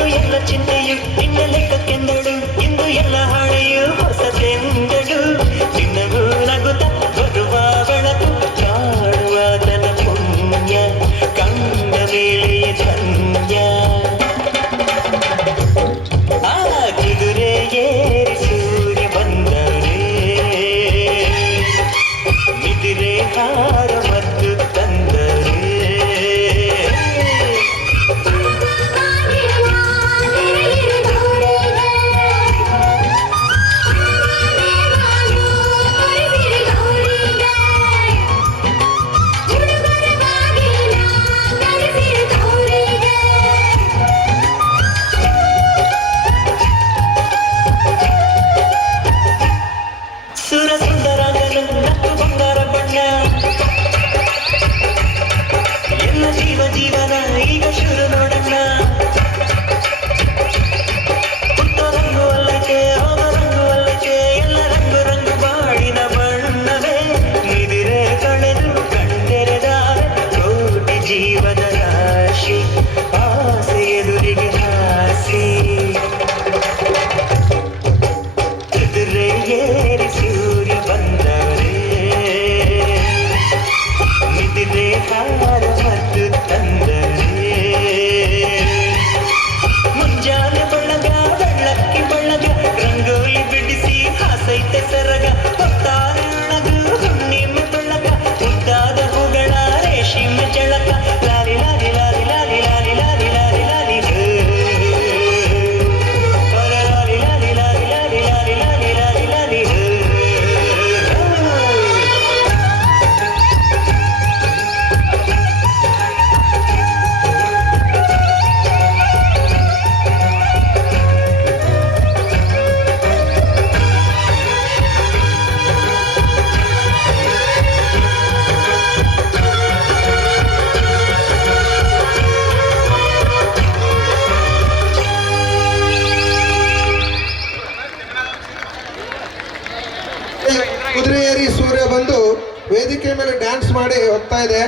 ಇನ್ನು ಎಲ್ಲ ಚಿಂತೆಯು ನಿನ್ನ ಲೆಕ್ಕಕ್ಕೆಂದಳು, ಇಂದು ಎಲ್ಲ ಹಾಳೆಯು ಹೊಸತೆಂದಳು. ನಿನ್ನಗೂ ನಗುತ್ತ ಬರುವ ಬೆಳಕು ಕಾಣುವ ತನ ಪುಣ್ಯ, ಕಂಡ ವೇಳೆಯ ಧನ್ಯ. ಆ ಕುದುರೆ ಏರಿ ಸೂರ್ಯ ಬಂದರೆ ನಿದ್ರೆ ಹಾರ ಮತ್ತು ತಂದರೆ ಸುರ ಸುಂದರಾಂಗನು ನಕ್ಕು ಬಂಗಾರ ಬಣ್ಣ. ಎಲ್ಲ ಜೀವನ ಈಗ ಶುರು ನೋಡಣ್ಣ. ಪುಟ್ಟ ರಂಗು ಅಲ್ಲಕ್ಕೆ ಹೋಗ ರಂಗು ಅಲ್ಲಕ್ಕೆ ಎಲ್ಲ ರಂಗು ರಂಗು ಬಾಳಿನ ಬಣ್ಣವೇ. ನಿದಿರೆ ಕಳೆದು ಕಣ್ತೆರೆದಾರೆ ಕೋಟಿ ಜೀವದ ರಾಶಿ, ಆಸೆ ಎದುರಿಗೆ ಹಾಸಿ. ಕುದುರೆ ಏರಿ ಸೂರ್ಯ ಬಂದರೆ ನಿದ್ರೆ ಹಾರ ಮತ್ತು ತಂದರೆ ಮುಂಜಾನೆ ಬಳಗ ಬೆಳ್ಳಕ್ಕಿ ಬಳಗ ರಂಗೋಲಿ ಬಿಡಿಸಿ ಹಾಸೈತೆ ಸರಗ. ಹೊತ್ತಾರೆ ಒಳಗು ಹುಣ್ಣಿಮೆ ಬೆಳಗ ಮುದ್ದಾದ ಹೂಗಳ ರೇಷ್ಮೆ ಜಳಕ. ಲಾಲಿ ಲಾಲಿ ಲಾಲಿ ಲಾಲಿ ಲಾಲಿ ಲಾಲಿ ಲಾಲಿ ಲಾಲಿ ಲಾಲಿ ಲಾಲಿ ಲಾಲಿ ಲಾಲಿ ಲಾಲಿ ಲಾಲಿ ಲಾಲಿ ಲಾಲಿ. ಕುದುರೆ ಏರಿ ಸೂರ್ಯ ಬಂದು ವೇದಿಕೆ ಮೇಲೆ ಡ್ಯಾನ್ಸ್ ಮಾಡಿ ಹೋಗ್ತಾ ಇದೆ.